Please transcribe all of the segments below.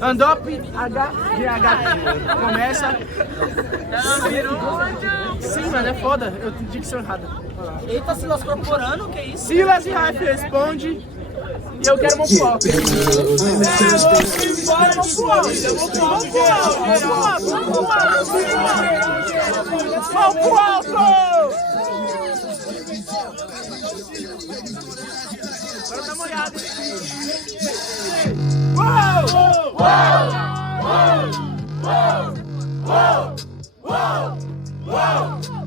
Andop HGH. Começa. Sim, mano, é foda. Eu tenho dicção errada. Eita, Silas Corporano, que isso? Silas e Raif responde. E eu quero mão pro alto. Mão pro alto! Agora dá uma olhada.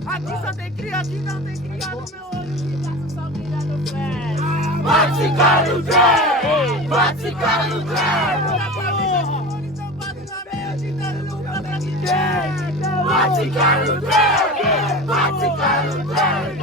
Aqui só tem cria, aqui não tem cria no meu olho de taça, só mira no flash. Vai ficar no trem! Vai ficar no trem! Vai ficar no trem! Vai ficar no trem!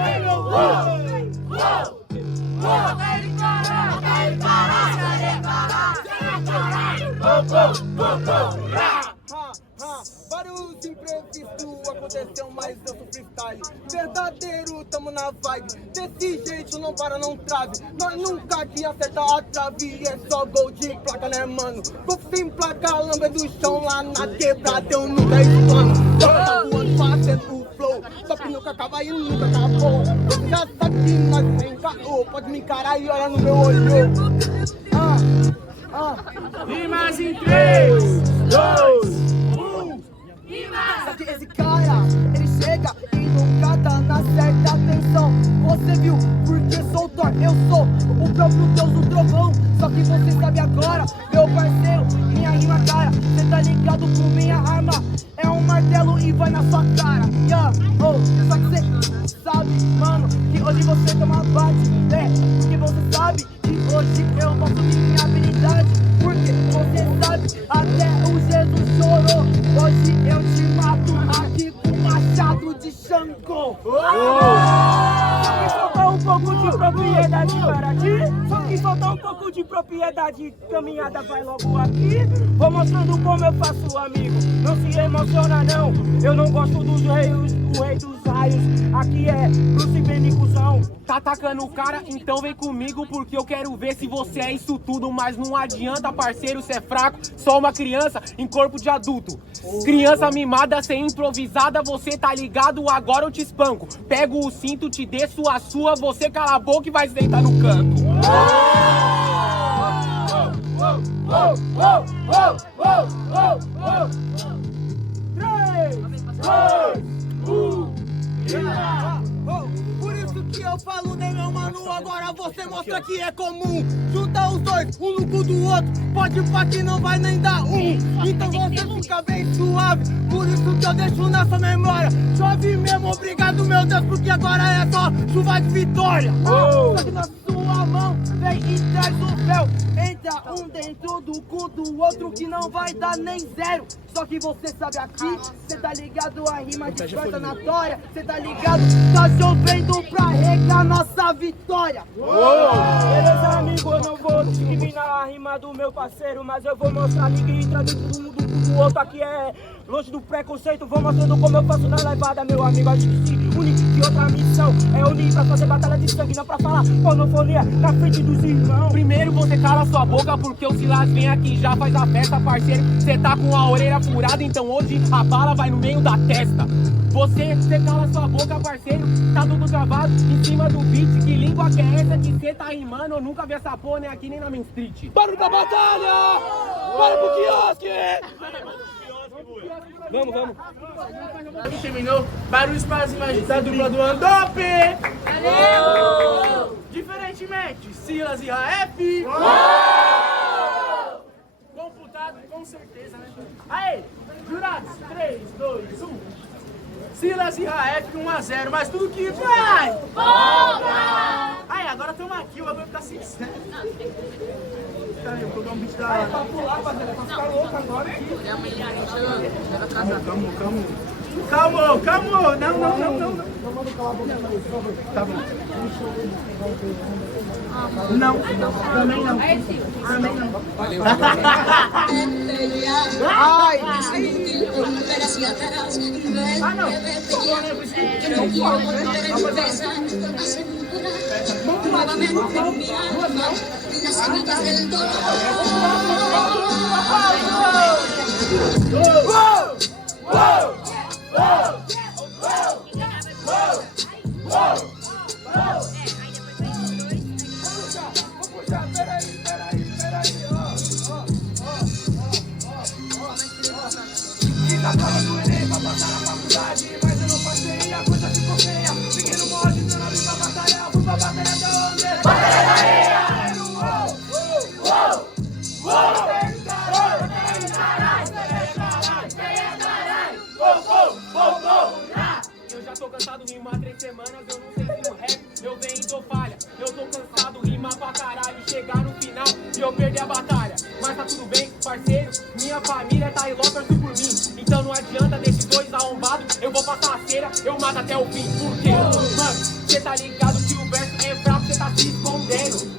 Vários imprevistos aconteceu, mas eu sou freestyle. Verdadeiro, tamo na vibe. Desse jeito não para, não trave. Nós nunca que acerta a trave. É só gol de placa, né, mano? Gol sem placa, lamba do chão lá na quebrada. Eu nunca explano. Só tá voando, fazendo o flow. Só que nunca acaba e nunca acabou. Você já sabe que nós vem caô. Pode me encarar e olha no meu olho. Rimas em 3, 2, 1. Só que esse cara, ele chega e nunca tá na certa atenção. Você viu, porque sou Thor, eu sou o próprio deus do trovão. Só que você sabe agora, meu parceiro, minha rima cara. Cê tá ligado com minha arma, é um martelo e vai na sua cara. Só que cê sabe, mano, que hoje você toma bate. Porque você sabe que hoje eu posso minha habilidade. Porque você sabe, até o Jesus chorou. Hoje eu te mato aqui com o machado de Xangô. Só que falta um pouco de propriedade para ti. Só que falta um pouco de propriedade. Caminhada vai logo aqui. Vou mostrando como eu faço, amigo. Não se emociona não. Eu não gosto dos reis, do rei dos raios. Aqui é Bruce Banner, cuzão. Tá atacando o cara, então vem comigo, porque eu quero ver se você é isso tudo. Mas não adianta, parceiro, cê é fraco, só uma criança em corpo de adulto. Criança mimada, sem improvisada, você tá ligado? Agora eu te espanco. Pego o cinto, te desço a sua, você cala a boca e vai sentar no canto. Por isso que eu falo, né, meu mano? Agora você mostra que é comum. Junta os dois, um no cu do outro. Pode pá que não vai nem dar um. Então você fica bem suave. Por isso que eu deixo nessa memória. Chove mesmo, obrigado, meu Deus, porque agora é só chuva de vitória. Só que na sua mão vem e traz o véu. Entra um dentro do cu do outro que não vai dar nem zero. Só que você sabe aqui, cê tá ligado, a rima disfarça na tória. Cê tá ligado, tá chovendo pra regar nossa vitória. Beleza, amigo, eu não vou discriminar a rima do meu parceiro, mas eu vou mostrar ninguém entra dentro do do outro. Aqui é longe do preconceito, vou mostrando como eu faço na levada, meu amigo. A gente se une de outra missão, é unir pra fazer batalha de sangue, não pra falar pornofonia na frente dos irmãos. Primeiro você cala sua boca, porque o Silas vem aqui e já faz a festa, parceiro. Cê tá com a orelha furada, então hoje a bala vai no meio da testa. Você cala sua boca, parceiro, tá tudo gravado em cima do beat. Que língua que é essa que cê tá rimando? Eu nunca vi essa porra nem aqui nem na Main Street. Barulho da batalha! Bora pro quiosque! Vamos, vamos. Terminou. Barulhos para cima da dupla do Andop! Valeu! Diferentemente, Silas e Raef! Computado, com certeza, né? Aê, jurados, 3, 2, 1. Silas e Raef 1-0, mas tudo que vai! Volta! Aí, agora estamos aqui, o bagulho tá sincero. Peraí, eu vou dar um beat da... É pra pular, rapaziada, pra ficar louco agora aqui. Calma. Não. Tá bom. Não, também não. Valeu. Ai! Ah, não. Vamos lá. Fiz a prova do Enem pra passar na faculdade, mas eu não passei e a coisa ficou feia. Fiquei no molde, não vim pra batalhar, fui pra batalha da onde? Batalha da areia! Eu já tô cansado de rimar 3 semanas, eu não sei se no rap eu venho e dou falha. Eu tô cansado de rimar pra caralho, chegar no final e eu perder a batalha. Mas tá tudo bem, parceiro, minha família tá aí logo torce por mim. Então não adianta desses dois arrombados, eu vou passar a cera, eu mato até o fim. Por quê? Mano, cê tá ligado que o verso é fraco, cê tá se escondendo.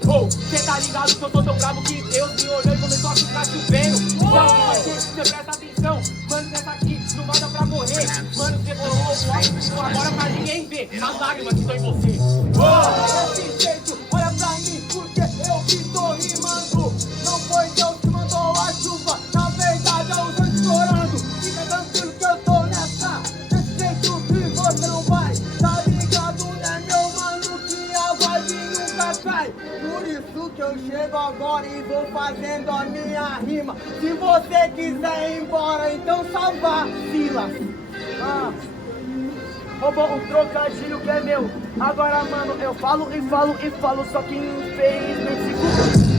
Cê tá ligado que eu tô tão bravo que Deus me olhou e começou a ficar chovendo. Então, cê presta atenção, mano, nessa aqui não vai dar pra morrer. Mano, cê colou o óculos agora pra ninguém ver as lágrimas que estão em você. Desse jeito, olha pra mim, porque eu que tô rimando. Não foi Deus que mandou a chuva, na verdade é os anjos chorando. Fica tranquilo que eu tô nessa, desse jeito que você não vai. Tá ligado, né, meu mano, que a vibe nunca cai. Por isso que eu chego agora e vou fazendo a minha rima. Se você quiser ir embora, então salva Silas. Roubou um trocadilho que é meu. Agora, mano, eu falo e falo e falo, só que infelizmente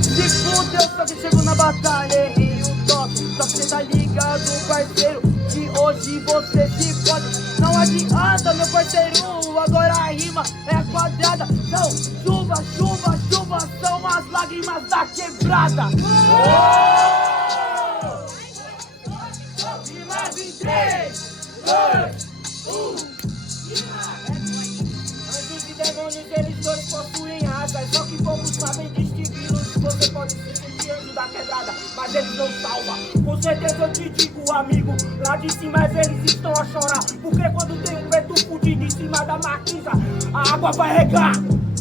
se fudeu, só que chego na batalha, errei o toque. Só que cê tá ligado, parceiro, que hoje você se fode. Não adianta, meu parceiro, agora a rima é quadrada. Não, chuva, chuva, chuva, são as lágrimas da quebrada. Rimas em 3, 2, 1. Anjos e demônios, eles dois possuem asas. Só que poucos sabem distingui-los. Você pode se sentir anjo da quebrada, mas eles não salvam. Com certeza eu te digo, amigo, lá de cima eles estão a chorar. Porque quando tem um preto fudido em cima da marquisa, a água vai regar.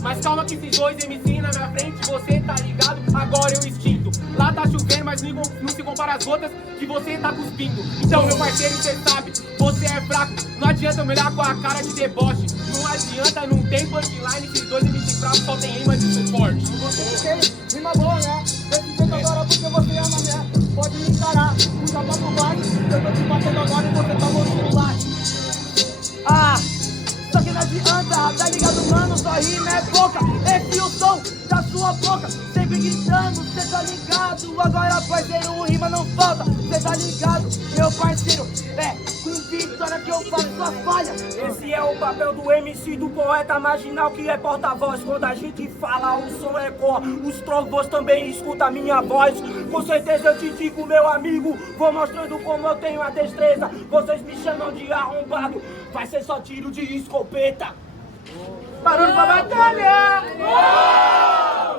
Mas calma que esses dois MC na minha frente, você tá ligado, agora eu extinto. Lá tá chovendo, mas não se compara as gotas que você tá cuspindo. Então meu parceiro, cê sabe, você é fraco. Não adianta eu me olhar com a cara de deboche. Não adianta, não tem punchline, esses dois MC fracos só tem rima de suporte. Você tem rima boa, né? Desse jeito agora porque você ama, né? Pode me encarar, puxa pra pro baixo. Eu tô te batendo agora e você tá mostrando lá. Só que não adianta, tá ligado, mano? Só rima é boca, esse o som da sua boca. Sempre gritando, cê tá ligado. Agora, parceiro, rima não falta, cê tá ligado, meu parceiro. Com vitória que eu faço sua falha. Esse é o papel do MC, do poeta marginal que é porta-voz. Quando a gente fala, o som ecoa, os trovões também escutam a minha voz. Com certeza eu te digo, meu amigo, vou mostrando como eu tenho a destreza. Vocês me chamam de arrombado, vai ser só tiro de escopeta. Barulho pra batalha!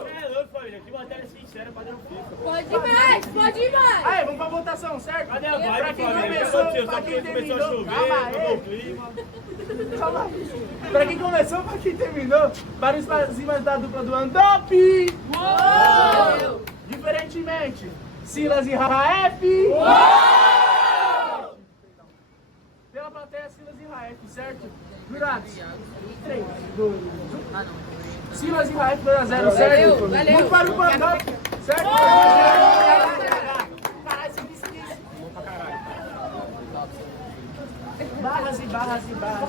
É louco, família, que batalha sincera, padrão fica. Pode ir mais, pode ir mais. Aí, vamos pra votação, certo? Cadê a Pra vibe, quem família? começou, Só pra quem começou a terminou, chover, calma mudou o aí. clima. Calma aí. Pra quem começou, pra quem terminou, barulhos pra cima da dupla do Andop. Diferentemente, Silas e Raef. Pela plateia, Silas e Raef, certo? Jurados, 3, 2, 1. Silas e Raef 2 a 0, certo? Valeu. Muito barulho pro Andop, certo? Caralho, você disse que... Barras e barras e barras.